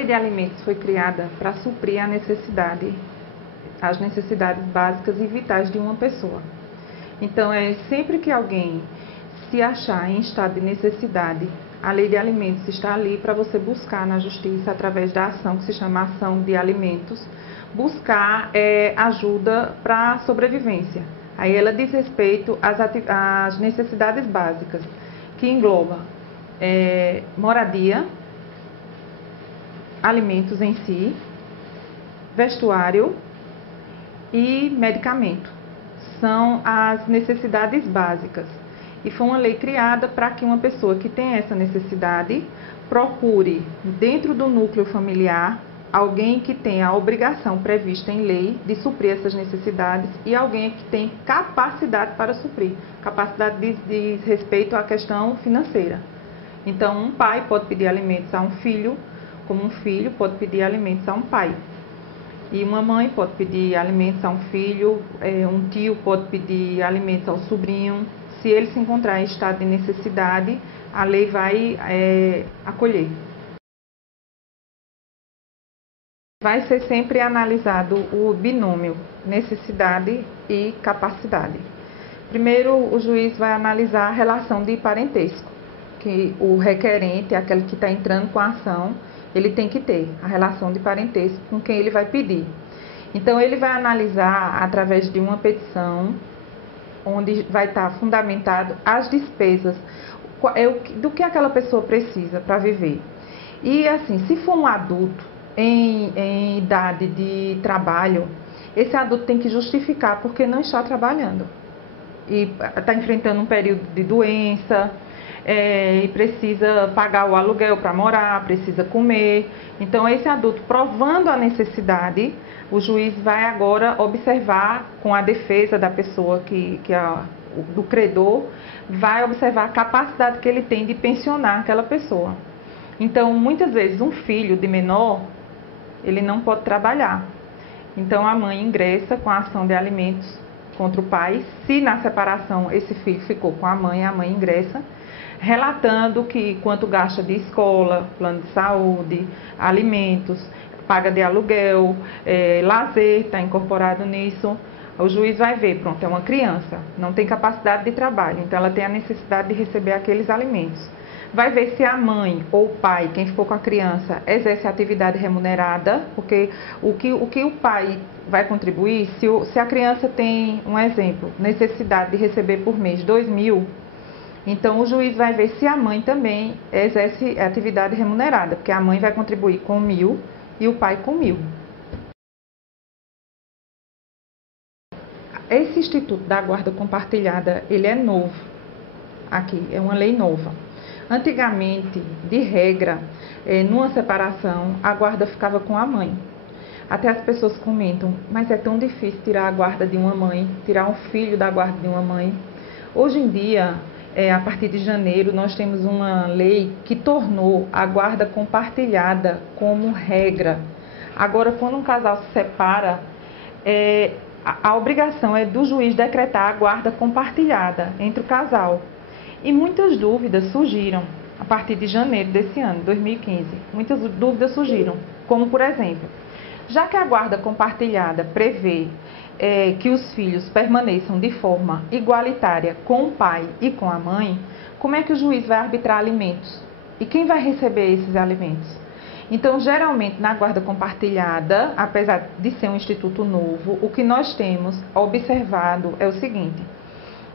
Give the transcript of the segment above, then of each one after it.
lei de alimentos foi criada para suprir as necessidades básicas e vitais de uma pessoa. Então, sempre que alguém se achar em estado de necessidade, a lei de alimentos está ali para você buscar na justiça, através da ação que se chama ação de alimentos, buscar ajuda para a sobrevivência. Aí ela diz respeito às necessidades básicas, que engloba moradia, alimentos em si, vestuário e medicamento. São as necessidades básicas. E foi uma lei criada para que uma pessoa que tem essa necessidade procure, dentro do núcleo familiar, alguém que tenha a obrigação prevista em lei de suprir essas necessidades e alguém que tem capacidade para suprir. Capacidade diz respeito à questão financeira. Então, um pai pode pedir alimentos a um filho, como um filho pode pedir alimentos a um pai. E uma mãe pode pedir alimentos a um filho, um tio pode pedir alimentos ao sobrinho. Se ele se encontrar em estado de necessidade, a lei vai acolher. Vai ser sempre analisado o binômio necessidade e capacidade. Primeiro, o juiz vai analisar a relação de parentesco, que o requerente, aquele que está entrando com a ação, ele tem que ter a relação de parentesco com quem ele vai pedir. Então, ele vai analisar através de uma petição, onde vai estar fundamentado as despesas, do que aquela pessoa precisa para viver. E assim, se for um adulto em idade de trabalho, esse adulto tem que justificar porque não está trabalhando. E está enfrentando um período de doença, e precisa pagar o aluguel para morar, precisa comer. Então, esse adulto, provando a necessidade, o juiz vai agora observar, com a defesa da pessoa do credor, vai observar a capacidade que ele tem de pensionar aquela pessoa. Então, muitas vezes, um filho de menor, ele não pode trabalhar. Então, a mãe ingressa com a ação de alimentos contra o pai. Se na separação esse filho ficou com a mãe ingressa, relatando que quanto gasta de escola, plano de saúde, alimentos, paga de aluguel, lazer, está incorporado nisso. O juiz vai ver, pronto, é uma criança, não tem capacidade de trabalho, então ela tem a necessidade de receber aqueles alimentos. Vai ver se a mãe ou o pai, quem ficou com a criança, exerce atividade remunerada, porque o que o pai vai contribuir, se a criança tem, um exemplo, necessidade de receber por mês 2.000, então o juiz vai ver se a mãe também exerce atividade remunerada, porque a mãe vai contribuir com 1.000 e o pai com 1.000. Esse instituto da guarda compartilhada, ele é novo aqui, é uma lei nova. Antigamente, de regra, numa separação, a guarda ficava com a mãe. Até as pessoas comentam, mas é tão difícil tirar a guarda de uma mãe, tirar um filho da guarda de uma mãe. Hoje em dia, a partir de janeiro, nós temos uma lei que tornou a guarda compartilhada como regra. Agora, quando um casal se separa, a obrigação é do juiz decretar a guarda compartilhada entre o casal. E muitas dúvidas surgiram a partir de janeiro desse ano, 2015. Muitas dúvidas surgiram, como por exemplo, já que a guarda compartilhada prevê que os filhos permaneçam de forma igualitária com o pai e com a mãe, como é que o juiz vai arbitrar alimentos? E quem vai receber esses alimentos? Então, geralmente, na guarda compartilhada, apesar de ser um instituto novo, o que nós temos observado é o seguinte: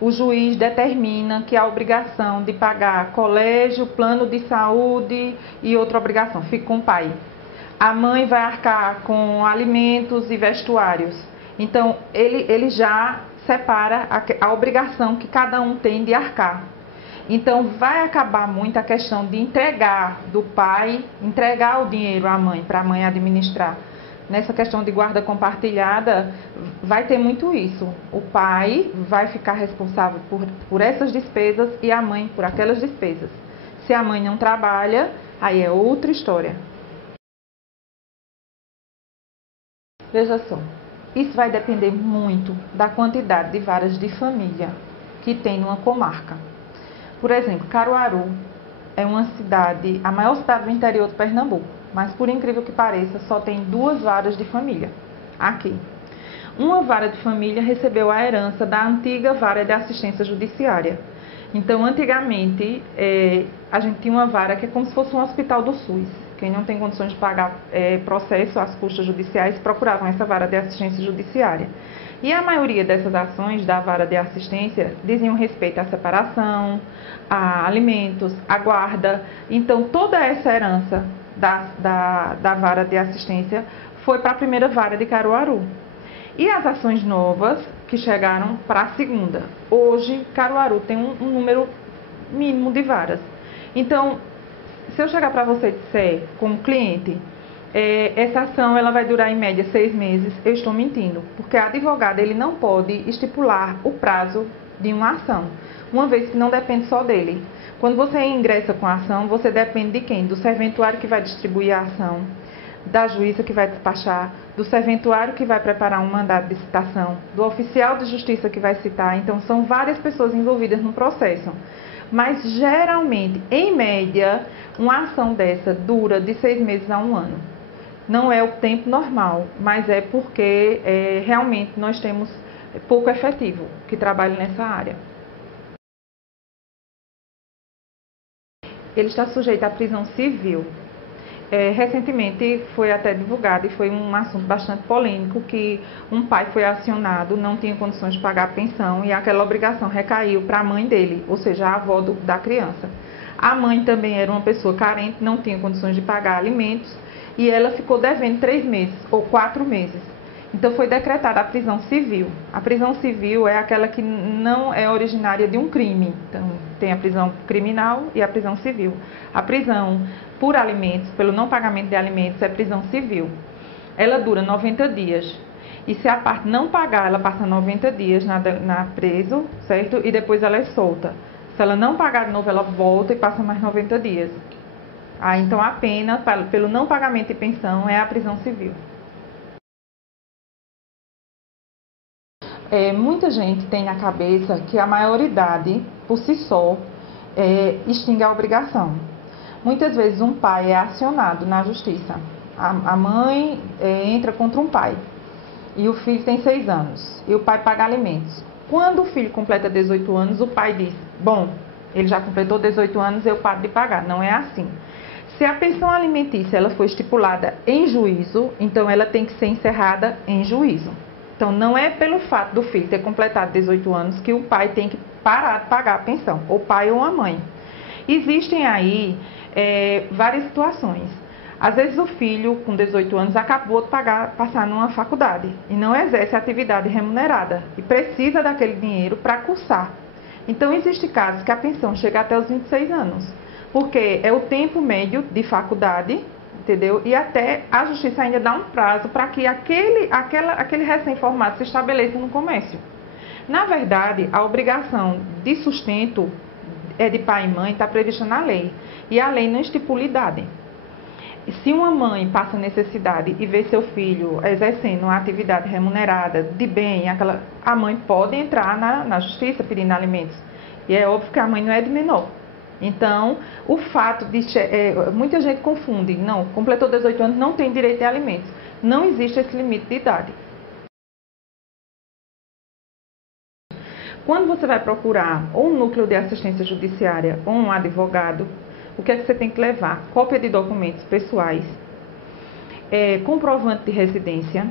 o juiz determina que a obrigação de pagar colégio, plano de saúde e outra obrigação fica com o pai. A mãe vai arcar com alimentos e vestuários. Então, ele já separa a obrigação que cada um tem de arcar. Então, vai acabar muito a questão de entregar do pai, entregar o dinheiro à mãe, para a mãe administrar. Nessa questão de guarda compartilhada, vai ter muito isso. O pai vai ficar responsável por essas despesas e a mãe por aquelas despesas. Se a mãe não trabalha, aí é outra história. Veja só, isso vai depender muito da quantidade de varas de família que tem numa comarca. Por exemplo, Caruaru é uma cidade, a maior cidade do interior de Pernambuco. mas por incrível que pareça, só tem 2 varas de família aqui. Uma vara de família recebeu a herança da antiga vara de assistência judiciária. Então, antigamente, a gente tinha uma vara que é como se fosse um hospital do SUS. Quem não tem condições de pagar processo às custas judiciais procuravam essa vara de assistência judiciária. E a maioria dessas ações da vara de assistência diziam respeito à separação, a alimentos, à guarda. Então, toda essa herança da vara de assistência foi para a primeira vara de Caruaru. E as ações novas que chegaram para a segunda. Hoje, Caruaru tem um número mínimo de varas. Então, se eu chegar para você e disser, como cliente, essa ação ela vai durar em média 6 meses, eu estou mentindo. Porque o advogado ele não pode estipular o prazo de uma ação, uma vez que não depende só dele. Quando você ingressa com a ação, você depende de quem? Do serventuário que vai distribuir a ação, da juíza que vai despachar, do serventuário que vai preparar um mandado de citação, do oficial de justiça que vai citar. Então, são várias pessoas envolvidas no processo. Mas, geralmente, em média, uma ação dessa dura de 6 meses a 1 ano. Não é o tempo normal, mas é porque realmente nós temos pouco efetivo que trabalha nessa área. Ele está sujeito à prisão civil. Recentemente foi até divulgado e foi um assunto bastante polêmico que um pai foi acionado, não tinha condições de pagar a pensão e aquela obrigação recaiu para a mãe dele, ou seja, a avó da criança. A mãe também era uma pessoa carente, não tinha condições de pagar alimentos e ela ficou devendo 3 meses ou 4 meses. Então foi decretada a prisão civil. A prisão civil é aquela que não é originária de um crime. Então tem a prisão criminal e a prisão civil. A prisão por alimentos, pelo não pagamento de alimentos, é prisão civil. Ela dura 90 dias. E se a parte não pagar, ela passa 90 dias na preso, certo? E depois ela é solta. Se ela não pagar de novo, ela volta e passa mais 90 dias. Então a pena pelo não pagamento de pensão é a prisão civil. Muita gente tem na cabeça que a maioridade, por si só, extingue a obrigação. Muitas vezes um pai é acionado na justiça. A mãe entra contra um pai e o filho tem 6 anos e o pai paga alimentos. Quando o filho completa 18 anos, o pai diz, bom, ele já completou 18 anos, eu paro de pagar. Não é assim. Se a pensão alimentícia ela for estipulada em juízo, então ela tem que ser encerrada em juízo. Então, não é pelo fato do filho ter completado 18 anos que o pai tem que parar de pagar a pensão, ou pai ou a mãe. Existem aí várias situações. Às vezes o filho, com 18 anos, acabou de passar numa faculdade e não exerce atividade remunerada e precisa daquele dinheiro para cursar. Então, existem casos que a pensão chega até os 26 anos, porque é o tempo médio de faculdade, entendeu? E até a justiça ainda dá um prazo para que aquele recém-formado se estabeleça no comércio. Na verdade, a obrigação de sustento de pai e mãe está prevista na lei. E a lei não estipula idade. Se uma mãe passa necessidade e vê seu filho exercendo uma atividade remunerada de bem, a mãe pode entrar na justiça pedindo alimentos. E é óbvio que a mãe não é de menor. Então, o fato de... muita gente confunde. Não, completou 18 anos, não tem direito a alimentos. Não existe esse limite de idade. Quando você vai procurar ou um núcleo de assistência judiciária ou um advogado, o que é que você tem que levar? Cópia de documentos pessoais, comprovante de residência,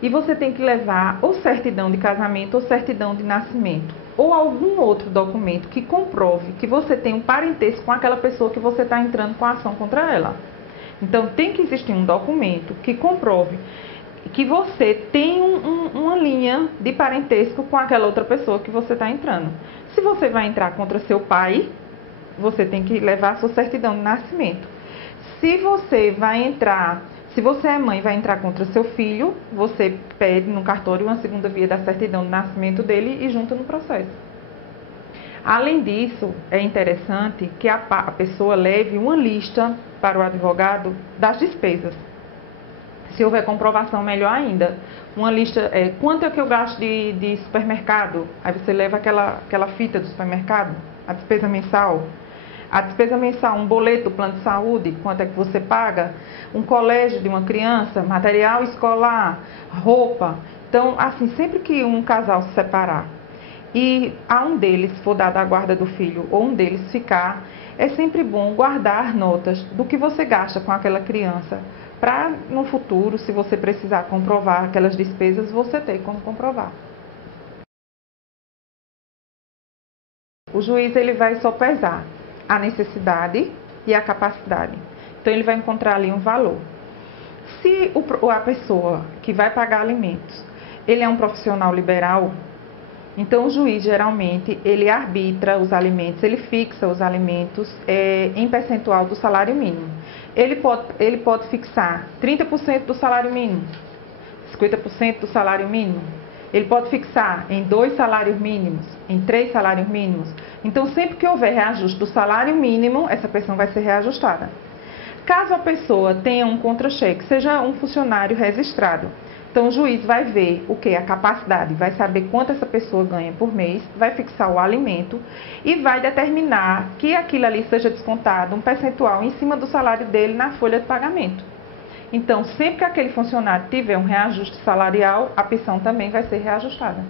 e você tem que levar ou certidão de casamento ou certidão de nascimento, ou algum outro documento que comprove que você tem um parentesco com aquela pessoa que você está entrando com a ação contra ela. Então, tem que existir um documento que comprove que você tem uma linha de parentesco com aquela outra pessoa que você está entrando. Se você vai entrar contra seu pai, você tem que levar a sua certidão de nascimento. Se você é mãe e vai entrar contra seu filho, você pede no cartório uma segunda via da certidão de nascimento dele e junta no processo. Além disso, é interessante que a pessoa leve uma lista para o advogado das despesas. Se houver comprovação, melhor ainda. Uma lista, quanto é que eu gasto de supermercado? Aí você leva aquela fita do supermercado, a despesa mensal. A despesa mensal, um boleto do plano de saúde, quanto é que você paga? Um colégio de uma criança, material escolar, roupa. Então, assim, sempre que um casal se separar e a um deles for dada a guarda do filho ou um deles ficar, é sempre bom guardar notas do que você gasta com aquela criança, para no futuro, se você precisar comprovar aquelas despesas, você ter como comprovar. O juiz ele vai sopesar a necessidade e a capacidade. Então ele vai encontrar ali um valor. Se a pessoa que vai pagar alimentos, ele é um profissional liberal, então o juiz geralmente ele arbitra os alimentos, ele fixa os alimentos em percentual do salário mínimo. Ele pode fixar 30% do salário mínimo, 50% do salário mínimo. Ele pode fixar em 2 salários mínimos, em 3 salários mínimos. Então, sempre que houver reajuste do salário mínimo, essa pensão vai ser reajustada. Caso a pessoa tenha um contra-cheque, seja um funcionário registrado, então o juiz vai ver o que? A capacidade, vai saber quanto essa pessoa ganha por mês, vai fixar o alimento e vai determinar que aquilo ali seja descontado um percentual em cima do salário dele na folha de pagamento. Então, sempre que aquele funcionário tiver um reajuste salarial, a pensão também vai ser reajustada.